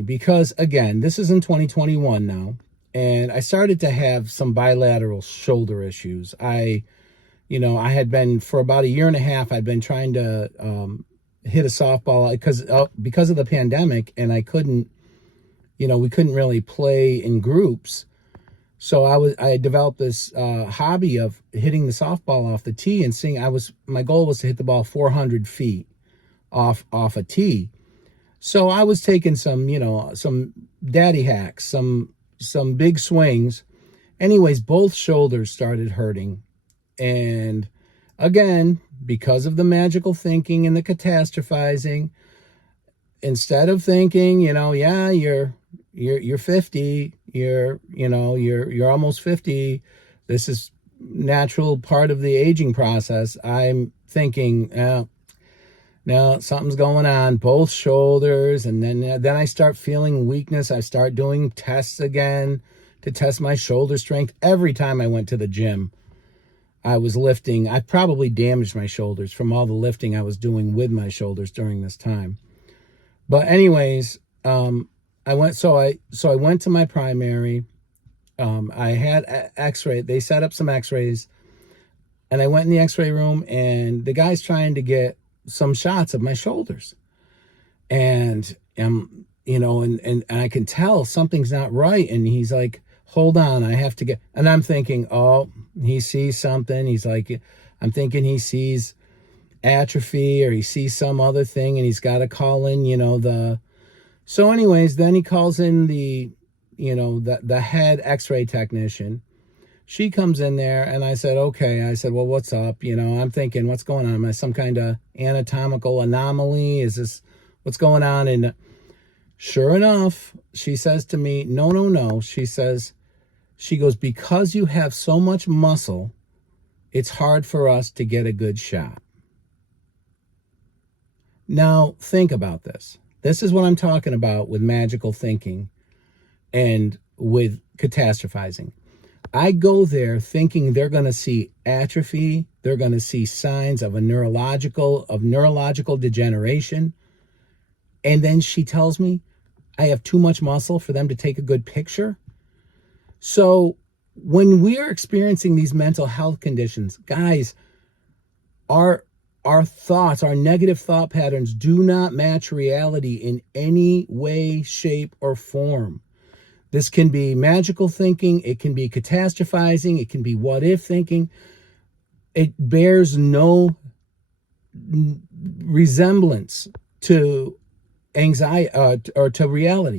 because again, this is in 2021 now, and I started to have some bilateral shoulder issues. I had been for about a year and a half. I'd been trying to hit a softball because of the pandemic, and I couldn't. We couldn't really play in groups. So I developed this hobby of hitting the softball off the tee and seeing. My goal was to hit the ball 400 feet off a tee. So I was taking some daddy hacks, some big swings. Anyways, both shoulders started hurting. And again, because of the magical thinking and the catastrophizing, instead of thinking, yeah, you're 50, you're almost 50. This is natural part of the aging process. I'm thinking, now something's going on, both shoulders. And then I start feeling weakness. I start doing tests again to test my shoulder strength. Every time I went to the gym, I was lifting. I probably damaged my shoulders from all the lifting I was doing with my shoulders during this time. But anyways, I went to my primary. I had x-ray. They set up some x-rays, and I went in the x-ray room, and the guy's trying to get some shots of my shoulders. And and I can tell something's not right. And he's like, hold on, I have to get, and I'm thinking, oh, he sees something. He's like, I'm thinking he sees atrophy or he sees some other thing, and he's got to call in, so anyways, then he calls in the head x-ray technician. She comes in there, and I said, okay. I said, well, what's up? I'm thinking, what's going on? Am I some kind of anatomical anomaly? Is this what's going on? And sure enough, she says to me, no. She goes, because you have so much muscle, it's hard for us to get a good shot. Now, think about this. This is what I'm talking about with magical thinking and with catastrophizing. I go there thinking they're going to see atrophy. They're going to see signs of neurological degeneration. And then she tells me I have too much muscle for them to take a good picture. So when we are experiencing these mental health conditions, guys, our thoughts, our negative thought patterns do not match reality in any way, shape, or form. This can be magical thinking. It can be catastrophizing. It can be what if thinking. It bears no resemblance to anxiety or to reality.